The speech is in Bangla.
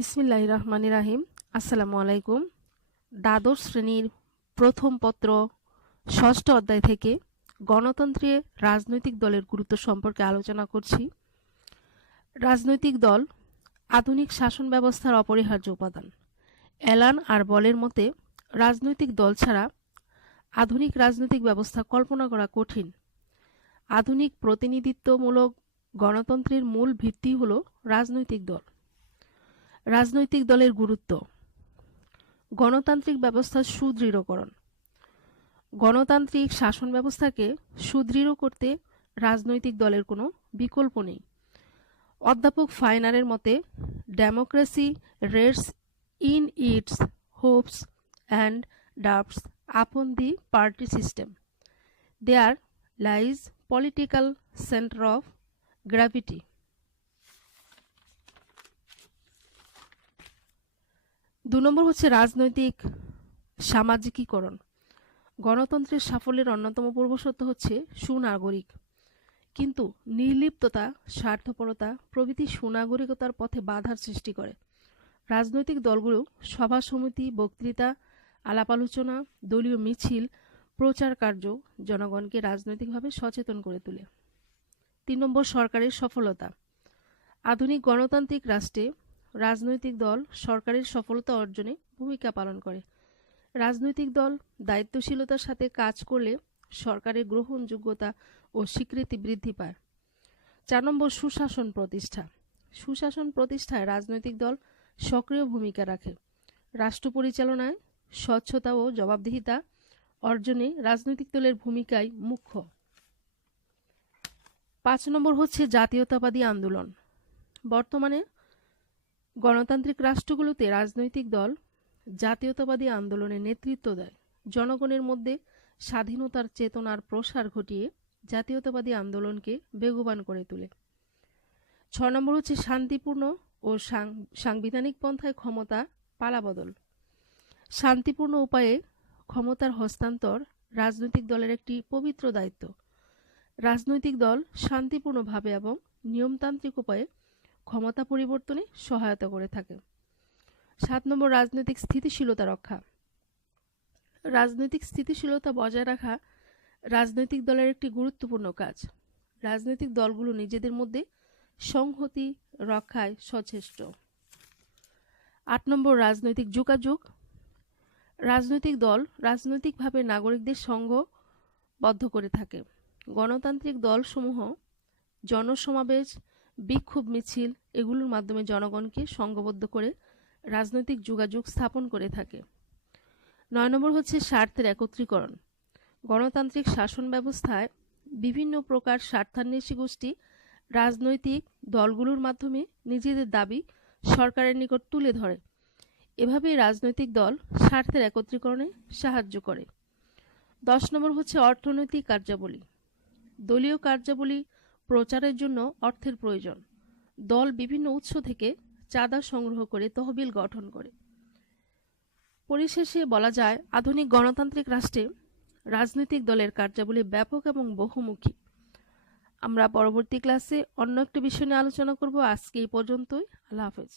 বিসমিল্লাহির রহমানির রহিম। আসসালামু আলাইকুম। দ্বাদশ শ্রেণীর প্রথম পত্র ষষ্ঠ অধ্যায় থেকে গণতন্ত্রে রাজনৈতিক দলের গুরুত্ব সম্পর্কে আলোচনা করছি। রাজনৈতিক দল আধুনিক শাসন ব্যবস্থার অপরিহার্য উপাদান। অ্যালান আর বলের মতে রাজনৈতিক দল ছাড়া আধুনিক রাজনৈতিক ব্যবস্থা কল্পনা করা কঠিন। আধুনিক প্রতিনিধিত্বমূলক গণতন্ত্রের মূল ভিত্তি হল রাজনৈতিক দল। রাজনৈতিক দলের গুরুত্ব: গণতান্ত্রিক ব্যবস্থার সুদৃঢ়করণ। গণতান্ত্রিক শাসন ব্যবস্থাকে সুদৃঢ় করতে রাজনৈতিক দলের কোনো বিকল্প নেই। অধ্যাপক ফাইনারের মতে, democracy rests in its hopes and doubts upon the party system. There lies political centre of gravity. 2 নম্বর হচ্ছে রাজনৈতিক সামাজিকীকরণ। গণতন্ত্রের সাফল্যের অন্যতম পূর্বশর্ত হচ্ছে সুনাগরিক, কিন্তু নির্লিপ্ততা, স্বার্থপরতা প্রভৃতি সুনাগরিকতার পথে বাধার সৃষ্টি করে। রাজনৈতিক দলগুলো সভা সমিতি, বক্তৃতা, আলাপ আলোচনা, দলীয় মিছিল, প্রচার কার্য জনগণকে রাজনৈতিকভাবে সচেতন করে তোলে। 3 নম্বর সরকারের সফলতা। আধুনিক গণতান্ত্রিক রাষ্ট্রে রাজনৈতিক দল সরকারের সফলতা অর্জনে ভূমিকা পালন করে। রাজনৈতিক দল দায়িত্বশীলতার সাথে কাজ করলে সরকারের গ্রহণযোগ্যতা ও স্বীকৃতি বৃদ্ধি পায়। 4 নম্বর সুশাসন প্রতিষ্ঠা। সুশাসন প্রতিষ্ঠায় রাজনৈতিক দল সক্রিয় ভূমিকা রাখে। রাষ্ট্র পরিচালনায় স্বচ্ছতা ও জবাবদিহিতা অর্জনে রাজনৈতিক দলের ভূমিকাই মুখ্য। 5 নম্বর হচ্ছে জাতীয়তাবাদী আন্দোলন। বর্তমানে গণতান্ত্রিক রাষ্ট্রগুলোতে রাজনৈতিক দল জাতীয়তাবাদী আন্দোলনে নেতৃত্ব দেয়। জনগণের মধ্যে স্বাধীনতার চেতনার প্রসার ঘটিয়ে জাতীয়তাবাদী আন্দোলনকে বেগবান করে তোলে। 6 নম্বর হচ্ছে শান্তিপূর্ণ ও সাংবিধানিক পন্থায় ক্ষমতা পালাবদল। শান্তিপূর্ণ উপায়ে ক্ষমতার হস্তান্তর রাজনৈতিক দলের একটি পবিত্র দায়িত্ব। রাজনৈতিক দল শান্তিপূর্ণভাবে এবং নিয়মতান্ত্রিক উপায়ে ক্ষমতা পরিবর্তনে সহায়তা করে থাকে। 7 নম্বর রাজনৈতিক স্থিতিশীলতা রক্ষা। রাজনৈতিক স্থিতিশীলতা বজায় রাখা রাজনৈতিক দলের একটি গুরুত্বপূর্ণ কাজ। রাজনৈতিক দলগুলো নিজেদের মধ্যে সংহতি রক্ষায় সচেষ্ট। 8 নম্বর রাজনৈতিক যোগাযোগ। রাজনৈতিক দল রাজনৈতিকভাবে নাগরিকদের সংঘবদ্ধ করে থাকে। গণতান্ত্রিক দলসমূহ জনসমাবেশ, বিক্ষোভ মিছিল এগুলোর মাধ্যমে জনগণকে সংঘবদ্ধ করে রাজনৈতিক যোগাযোগ স্থাপন করে থাকে। 9 নম্বর হচ্ছে স্বার্থের একত্রীকরণ। গণতান্ত্রিক শাসন ব্যবস্থায় বিভিন্ন প্রকার স্বার্থান্বেষী গোষ্ঠী রাজনৈতিক দলগুলোর মাধ্যমে নিজেদের দাবি সরকারের নিকট তুলে ধরে। এভাবেই রাজনৈতিক দল স্বার্থের একত্রীকরণে সাহায্য করে। 10 নম্বর হচ্ছে অর্থনৈতিক কার্যাবলী। দলীয় কার্যাবলী প্রচারের জন্য অর্থের প্রয়োজন। দল বিভিন্ন উৎস থেকে চাঁদা সংগ্রহ করে তহবিল গঠন করে। পরিশেষে বলা যায়, আধুনিক গণতান্ত্রিক রাষ্ট্রে রাজনৈতিক দলের কার্যাবলী ব্যাপক এবং বহুমুখী। আমরা পরবর্তী ক্লাসে অন্য একটা বিষয় নিয়ে আলোচনা করব। আজকে এই পর্যন্তই। আল্লাহ হাফেজ।